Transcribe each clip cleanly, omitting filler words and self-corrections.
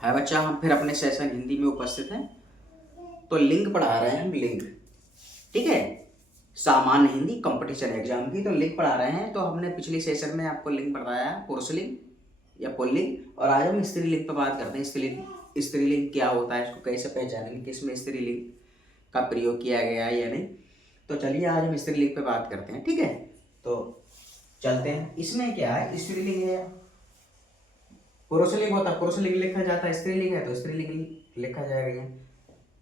है बच्चा, हम फिर अपने सेशन हिंदी में उपस्थित हैं। तो लिंक पढ़ा रहे हैं हम, लिंक। ठीक है, सामान्य हिंदी कंपटीशन एग्जाम की तो लिंक पढ़ा रहे हैं। तो हमने पिछली सेशन में आपको लिंग पढ़ाया पुरुषलिंग या पुल्लिंग, और आज हम स्त्रीलिंग पर बात करते हैं। स्त्रीलिंग क्या होता है, इसको कैसे पहचानेंगे, किसमें स्त्रीलिंग का प्रयोग किया गया है या नहीं। तो चलिए आज हम स्त्रीलिंग पे बात करते हैं। ठीक है, तो चलते हैं। इसमें क्या है, स्त्रीलिंग है, पुरुषलिंग होता है पुरुषलिंग लिखा जाता है, स्त्रीलिंग है तो स्त्रीलिंग लिखा जाएगा।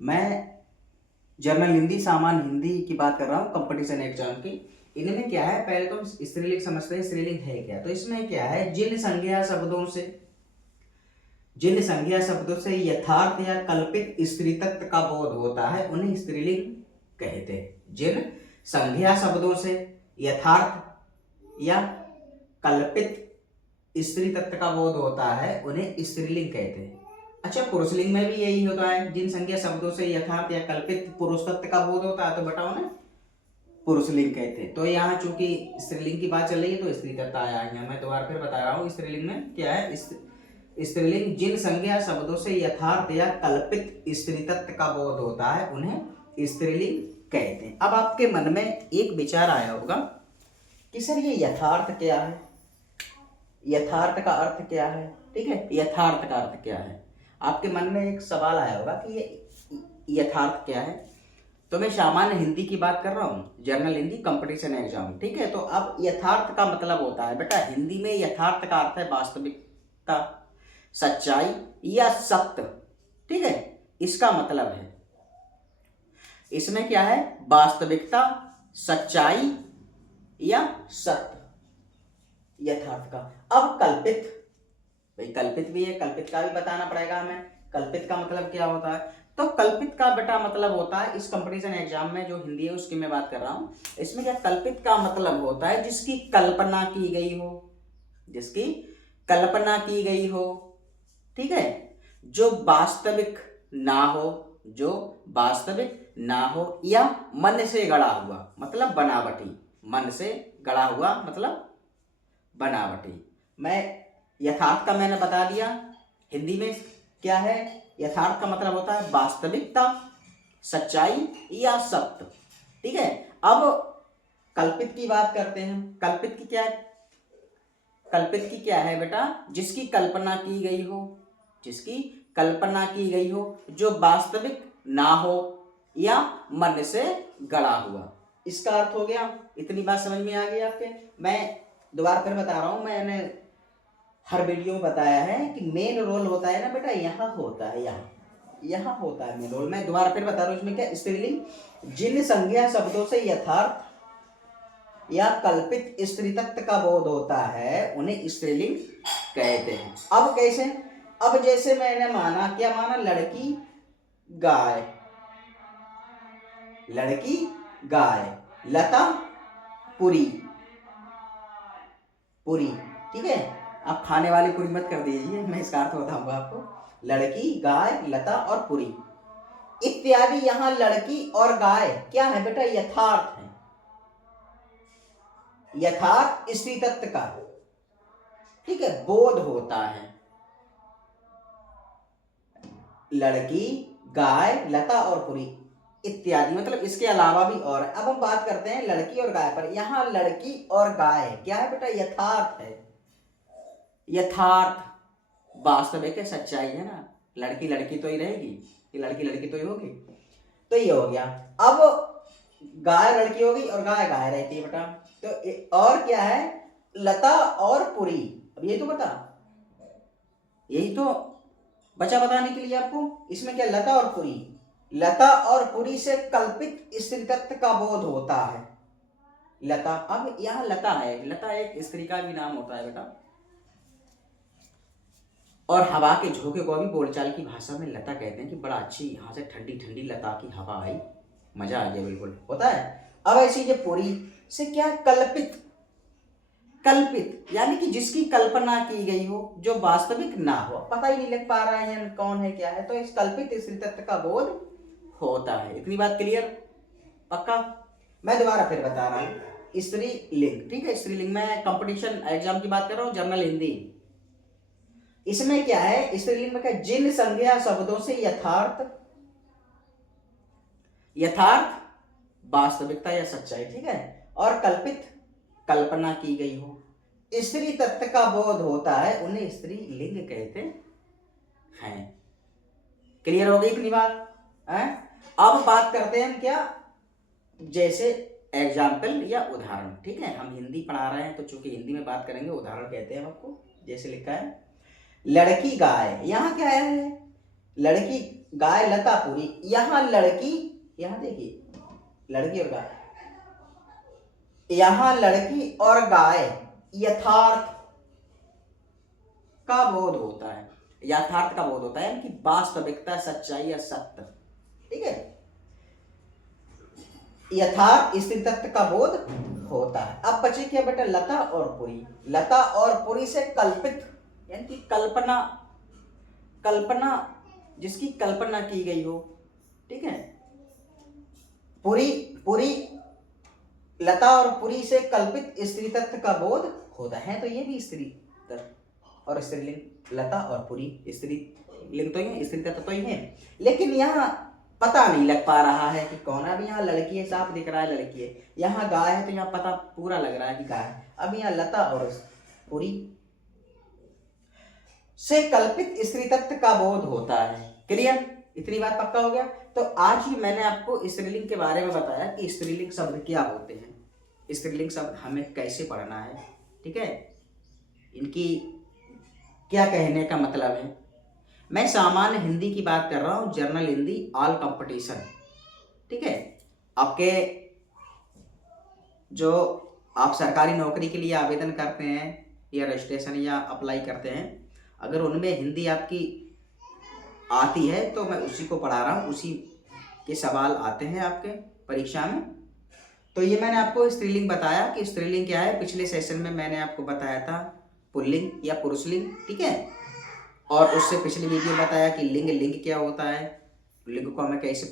मैं जनरल हिंदी सामान्य हिंदी की बात कर रहा हूँ, कंपटीशन एग्जाम की। इनमें क्या है, पहले तो हम स्त्रीलिंग समझते हैं, स्त्रीलिंग है क्या। तो इसमें क्या है, जिन संज्ञा शब्दों से यथार्थ या कल्पित स्त्री तत्व का बोध होता है उन्हें स्त्रीलिंग कहते हैं। जिन संज्ञा शब्दों से यथार्थ या कल्पित स्त्री तत्व का बोध होता है उन्हें स्त्रीलिंग कहते हैं। अच्छा, पुरुषलिंग में भी यही होता है, जिन संज्ञा शब्दों से यथार्थ या कल्पित पुरुष तत्व का बोध होता है तो बताओ ना, पुरुषलिंग कहते हैं। तो यहाँ चूंकि स्त्रीलिंग की बात चल रही है तो स्त्री तत्व आया है। मैं दोबारा फिर बता रहा हूँ, स्त्रीलिंग में क्या है, स्त्रीलिंग जिन संज्ञा शब्दों से यथार्थ या कल्पित स्त्री तत्व का बोध होता है उन्हें स्त्रीलिंग कहते हैं। अब आपके मन में एक विचार आया होगा कि सर ये यथार्थ क्या है, यथार्थ का अर्थ क्या है। ठीक है, यथार्थ का अर्थ क्या है, आपके मन में एक सवाल आया होगा कि ये यथार्थ क्या है। तो मैं सामान्य हिंदी की बात कर रहा हूँ, जनरल हिंदी कंपटीशन एग्जाम। ठीक है, तो अब यथार्थ का मतलब होता है बेटा, हिंदी में यथार्थ का अर्थ है वास्तविकता, सच्चाई या सत्य। ठीक है, इसका मतलब है, इसमें क्या है, वास्तविकता, सच्चाई या सत्य, यथार्थ का। अब कल्पित, भाई कल्पित भी है, कल्पित का भी बताना पड़ेगा हमें। कल्पित का मतलब क्या होता है, तो कल्पित का बेटा मतलब होता है, इस कंपटीशन एग्जाम में जो हिंदी है उसकी मैं बात कर रहा हूं, इसमें क्या, कल्पित का मतलब होता है जिसकी कल्पना की गई हो, जिसकी कल्पना की गई हो। ठीक है, जो वास्तविक ना हो, जो वास्तविक ना हो या मन से गढ़ा हुआ मतलब बनावटी, मन से गढ़ा हुआ मतलब बनावटी। मैं यथार्थ का मैंने बता दिया, हिंदी में क्या है, यथार्थ का मतलब होता है वास्तविकता, सच्चाई या सत्य। ठीक है, अब कल्पित की बात करते हैं। कल्पित की क्या है, कल्पित की क्या है बेटा, जिसकी कल्पना की गई हो, जिसकी कल्पना की गई हो, जो वास्तविक ना हो या मन से गढ़ा हुआ। इसका अर्थ हो गया, इतनी बात समझ में आ गई आपके। मैं दोबारा फिर बता रहा हूं, मैंने हर वीडियो में बताया है कि मेन रोल होता है ना बेटा, यहाँ होता है, यहाँ होता है मेन रोल। मैं दोबारा फिर बता रहा हूँ, इसमें क्या, स्त्रीलिंग जिन संज्ञा शब्दों से यथार्थ या कल्पित स्त्री तत्व का बोध होता है उन्हें स्त्रीलिंग कहते हैं। अब कैसे, अब जैसे मैंने माना, क्या माना, लड़की गाय, लड़की गाय, लता पुरी, पुरी। ठीक है, आप खाने वाली पूरी मत कर दीजिए, मैं इसका अर्थ बताऊंगा आपको। लड़की गाय लता और पुरी इत्यादि। यहां लड़की और गाय क्या है बेटा, यथार्थ है, यथार्थ स्त्री तत्व का, ठीक है, बोध होता है। लड़की गाय लता और पुरी इत्यादि मतलब इसके अलावा भी और। अब हम बात करते हैं लड़की और गाय पर। यहां लड़की और गाय क्या है बेटा, यथार्थ है, यथार्थ वास्तविक है, सच्चाई है ना। लड़की लड़की तो ही रहेगी, ये लड़की लड़की तो ही होगी, तो ये हो गया। अब गाय लड़की हो गई और गाय गाय रहती है बेटा। तो और क्या है, लता और पुरी। अब यही तो बता, यही तो बचा बताने के लिए आपको। इसमें क्या, लता और पुरी, लता और पुरी से कल्पित स्त्री तत्व का बोध होता है। लता, अब यहां लता है, लता एक स्त्री का भी नाम होता है बेटा। और हवा के झोंके को भी बोलचाल की भाषा में लता कहते हैं कि बड़ा अच्छी यहाँ से ठंडी ठंडी लता की हवा आई, मजा आ गया, बिल्कुल होता है। अब ऐसी ये पूरी से क्या, कल्पित, कल्पित यानी कि जिसकी कल्पना की गई हो, जो वास्तविक ना हो, पता ही नहीं लग पा रहा है कौन है क्या है, तो इस कल्पित स्त्री तत्व का बोध होता है। इतनी बात क्लियर, पक्का। मैं दोबारा फिर बता रहा हूँ, स्त्रीलिंग। ठीक है, स्त्रीलिंग में कंपटीशन एग्जाम की बात कर रहा हूँ, जनरल हिंदी। इसमें क्या है, स्त्रीलिंग में क्या, जिन संज्ञा शब्दों से यथार्थ वास्तविकता या सच्चाई, ठीक है, और कल्पित कल्पना की गई हो, स्त्री तत्व का बोध होता है, उन्हें स्त्रीलिंग कहते हैं। क्लियर हो गई इतनी बात है? अब बात करते हैं हम क्या, जैसे एग्जाम्पल या उदाहरण, ठीक है। हम हिंदी पढ़ा रहे हैं तो चूंकि हिंदी में बात करेंगे, उदाहरण कहते हैं आपको। जैसे लिखा है लड़की गाय, यहाँ क्या है, लड़की गाय लतापुरी, यहाँ लड़की, यहाँ देखिए लड़की और गाय, यहाँ लड़की और गाय यथार्थ का बोध होता है, यथार्थ का बोध होता है यानी कि वास्तविकता, सच्चाई या सत्य, ठीक है। यथार्थ स्त्री तत्व का बोध होता है। अब बचे क्या बेटा, लता और पुरी। लता और पुरी से कल्पित यानी कि कल्पना जिसकी कल्पना की गई हो, ठीक है। पुरी लता और पुरी से कल्पित स्त्री तत्व का बोध होता है। तो ये भी स्त्री तत्व और स्त्रीलिंग, लता और पुरी स्त्रीलिंग तो ही, स्त्री तत्व तो ही है, लेकिन यहाँ पता नहीं लग पा रहा है कि कौन है। अब यहाँ लड़की है, साफ दिख रहा है लड़की है, यहाँ गाय है तो यहाँ पता पूरा लग रहा है कि गाय है। अब यहाँ लता और पुरी से कल्पित स्त्री तत्व का बोध होता है। क्लियर, इतनी बात पक्का हो गया। तो आज ही मैंने आपको स्त्रीलिंग के बारे में बताया कि स्त्रीलिंग शब्द क्या होते हैं, स्त्रीलिंग शब्द हमें कैसे पढ़ना है, ठीक है, इनकी क्या कहने का मतलब है। मैं सामान्य हिंदी की बात कर रहा हूँ, जर्नल हिंदी ऑल कंपटीशन, ठीक है। आपके जो आप सरकारी नौकरी के लिए आवेदन करते हैं या रजिस्ट्रेशन या अप्लाई करते हैं, अगर उनमें हिंदी आपकी आती है तो मैं उसी को पढ़ा रहा हूँ, उसी के सवाल आते हैं आपके परीक्षा में। तो ये मैंने आपको स्त्रीलिंग बताया कि स्त्रीलिंग क्या है। पिछले सेशन में मैंने आपको बताया था पुल्लिंग या पुरुषलिंग, ठीक है, और उससे पिछली वीडियो बताया कि लिंग क्या होता है, लिंग को हमें कैसे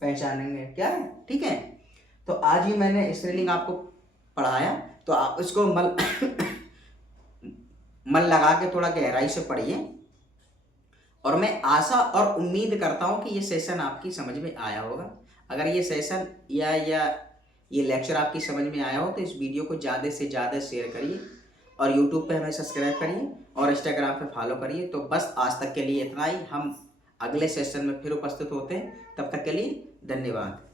पहचानेंगे क्या है, ठीक है। तो आज ही मैंने स्त्रीलिंग आपको पढ़ाया, तो आप इसको मन लगा के थोड़ा गहराई से पढ़िए, और मैं आशा और उम्मीद करता हूँ कि ये सेशन आपकी समझ में आया होगा। अगर ये सेशन या ये लेक्चर आपकी समझ में आया हो तो इस वीडियो को ज़्यादा से ज़्यादा शेयर करिए, और YouTube पे हमें सब्सक्राइब करिए और Instagram पे फॉलो करिए। तो बस आज तक के लिए इतना ही, हम अगले सेशन में फिर उपस्थित होते हैं, तब तक के लिए धन्यवाद।